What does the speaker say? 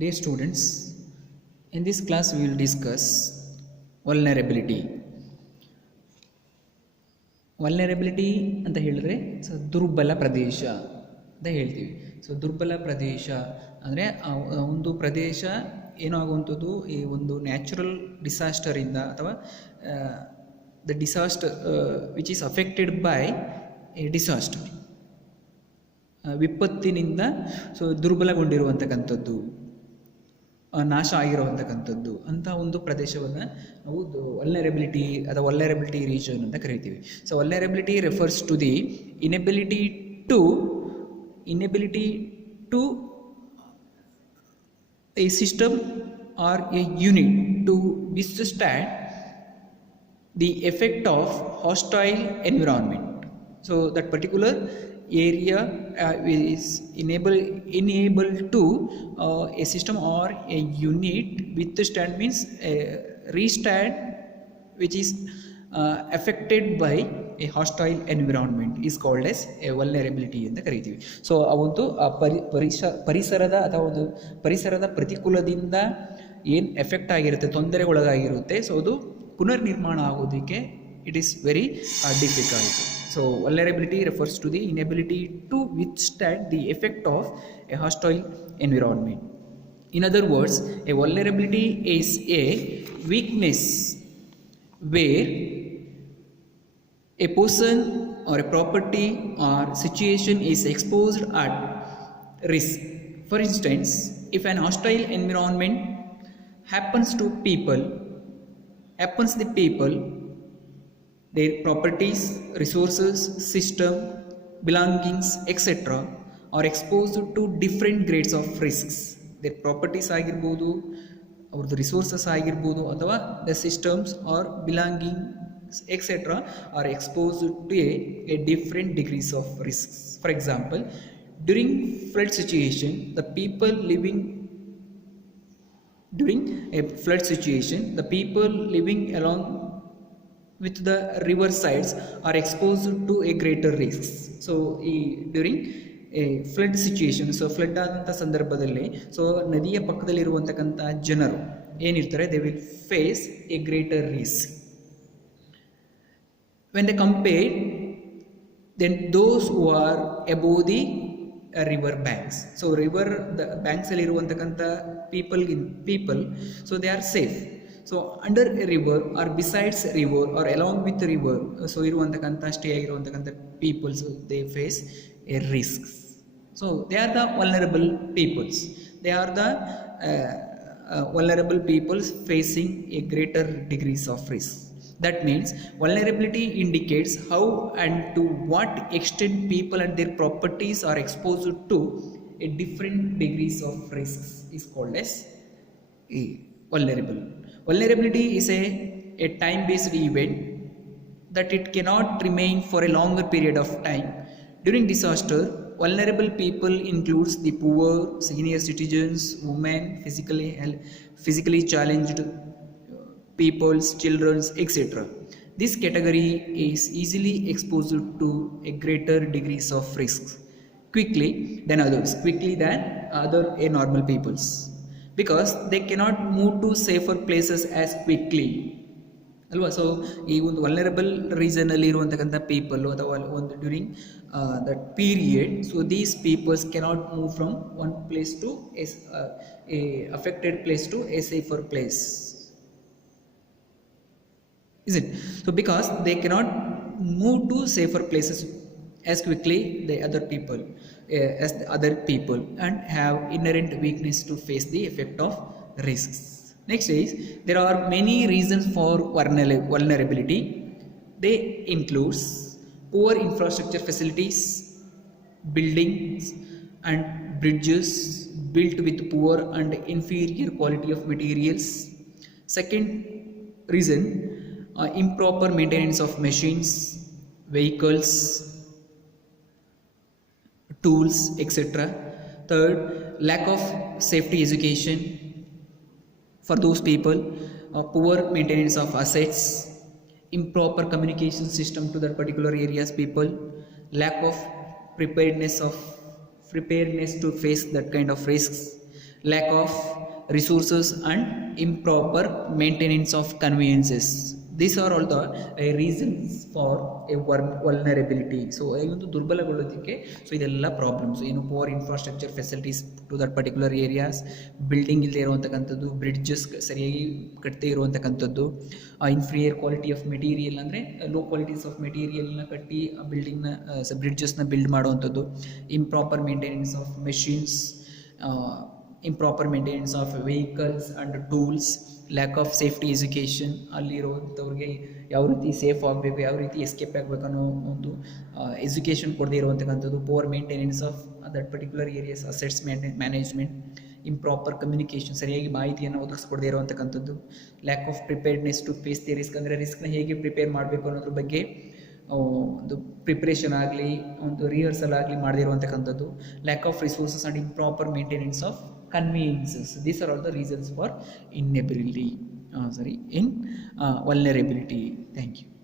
Dear students, in this class we will discuss vulnerability. Vulnerability ಅಂತ ಹೇಳಿದ್ರೆ ದುರ್ಬಲ ಪ್ರದೇಶ ಅಂತ ಹೇಳ್ತೀವಿ. ದುರ್ಬಲ ಪ್ರದೇಶ ಅಂದರೆ ಒಂದು ಪ್ರದೇಶ ಏನಾಗುವಂಥದ್ದು ಈ ಒಂದು ನ್ಯಾಚುರಲ್ ಡಿಸಾಸ್ಟರಿಂದ ಅಥವಾ the disaster which is affected by a disaster, ವಿಪತ್ತಿನಿಂದ ದುರ್ಬಲಗೊಂಡಿರುವಂತಕ್ಕಂಥದ್ದು, ನಾಶ ಆಗಿರುವಂತಕ್ಕಂಥದ್ದು ಅಂತ ಒಂದು ಪ್ರದೇಶವನ್ನು ನಾವು ವಲ್ನರಬಿಲಿಟಿ ಅಥವಾ ವಲ್ನರಬಿಲಿಟಿ ರೀಜನ್ ಅಂತ ಕರಿತೀವಿ. Vulnerability refers to the inability to a system or a unit to withstand the effect of hostile environment. That particular area is enable to a system or a unit withstand means restand which is affected by a hostile environment is called as a vulnerability ಅಂತ ಕರಿತೀವಿ. ಆ ಒಂದು ಪರಿಸರದ ಅಥವಾ ಒಂದು ಪರಿಸರದ ಪ್ರತಿಕೂಲದಿಂದ ಏನು effect ಆಗಿರುತ್ತೆ, ತೊಂದರೆಗೊಳಗಾಗಿರುತ್ತೆ, ಅದು ಪುನರ್ನಿರ್ಮಾಣ ಆಗೋದಕ್ಕೆ it is very difficult. Vulnerability refers to the inability to withstand the effect of a hostile environment. In other words, a vulnerability is a weakness where a person or a property or situation is exposed at risk. For instance, if an hostile environment happens to people, their properties, resources, system, belongings, etc. are exposed to different grades of risks. Their properties ಆಗಿರ್ಬೋದು, ಅವ್ರದ್ದು resources ಆಗಿರ್ಬೋದು, ಅಥವಾ the systems or belongings etc. are exposed to a different degrees of risks. For example, during flood situation, the people living along with the river sides are exposed to a greater risks. During a flood situation, flood ಆದಂಥ ಸಂದರ್ಭದಲ್ಲಿ ನದಿಯ ಪಕ್ಕದಲ್ಲಿರುವಂತಕ್ಕಂಥ ಜನರು ಏನಿರ್ತಾರೆ, they will face a greater risk. When they compare, then those who are above the river banks, the banks ಅಲ್ಲಿ ಇರುವಂತಕ್ಕಂಥ people, they are safe. Under a river or besides river or along with the river, ಇರುವಂತಕ್ಕಂಥ stay ಆಗಿರುವಂತಕ್ಕಂಥ people, they face a risk. They are the vulnerable peoples. They are the vulnerable peoples facing a greater degrees of risk. That means vulnerability indicates how and to what extent people and their properties are exposed to a different degrees of risks is called as a vulnerable. Vulnerability is a time-based event that it cannot remain for a longer period of time. During disaster, vulnerable people includes the poor, senior citizens, women, physically challenged peoples, children, etc. This category is easily exposed to a greater degrees of risks quickly than other normal peoples, because they cannot move to safer places as quickly ಅಲ್ವಾ. ಈ ಒಂದು vulnerable reason ಅಲ್ಲಿ ಇರುವಂತಕ್ಕಂಥ people ಅಥವಾ ಒಂದು during that period, these peoples cannot move from one place to a affected place to a safer place. Is it? Because they cannot move to safer places as quickly as the other people and have inherent weakness to face the effect of risks. Next is, there are many reasons for vulnerability. They includes poor infrastructure facilities, buildings and bridges built with poor and inferior quality of materials. Second reason, improper maintenance of machines, vehicles, tools, etc. Third, lack of safety education for those people, poor maintenance of assets, improper communication system to that particular areas people, lack of preparedness to face that kind of risks, lack of resources and improper maintenance of conveniences. These are all the reasons for a vulnerability. So ಈ ಒಂದು ದುರ್ಬಲಗೊಳ್ಳೋದಕ್ಕೆ so ಇದೆಲ್ಲ problems ಏನು, poor infrastructure facilities to that particular areas, building ಇಲ್ಲದೆ ಇರುವಂತಕ್ಕಂಥದ್ದು, bridges ಸರಿಯಾಗಿ ಕಟ್ಟದೇ ಇರುವಂತಕ್ಕಂಥದ್ದು, ಇನ್ಫೀರಿಯರ್ ಕ್ವಾಲಿಟಿ ಆಫ್ ಮೆಟೀರಿಯಲ್ ಅಂದರೆ ಲೋ ಕ್ವಾಲಿಟೀಸ್ ಆಫ್ ಮೆಟೀರಿಯಲ್ನ ಕಟ್ಟಿ ಆ ಬಿಲ್ಡಿಂಗ್ನ ಬ್ರಿಡ್ಜಸ್ನ ಬಿಲ್ಡ್ ಮಾಡುವಂಥದ್ದು, improper maintenance of machines, improper maintenance of vehicles and tools, lack of safety education, ಅಲ್ಲಿರುವಂಥವ್ರಿಗೆ ಯಾವ ರೀತಿ ಸೇಫ್ ಆಗಬೇಕು, ಯಾವ ರೀತಿ ಎಸ್ಕೇಪ್ ಆಗಬೇಕು ಅನ್ನೋ ಒಂದು ಎಜುಕೇಷನ್ ಕೊಡದೇ ಇರುವಂತಕ್ಕಂಥದ್ದು, poor maintenance of that particular areas assets management, improper communication, ಸರಿಯಾಗಿ ಮಾಹಿತಿಯನ್ನು ಒದಗಿಸ್ಕೊಡದೇ ಇರುವಂತಕ್ಕಂಥದ್ದು, lack of preparedness to face the risk, ಅಂದರೆ ರಿಸ್ಕ್ನ ಹೇಗೆ ಪ್ರಿಪೇರ್ ಮಾಡಬೇಕು ಅನ್ನೋದ್ರ ಬಗ್ಗೆ ಒಂದು ಪ್ರಿಪ್ರೇಷನ್ ಆಗಲಿ, ಒಂದು ರಿಹರ್ಸಲ್ ಆಗಲಿ ಮಾಡದಿರುವಂತಕ್ಕಂಥದ್ದು, lack of resources and improper maintenance of conveniences. These are all the reasons for vulnerability. Thank you.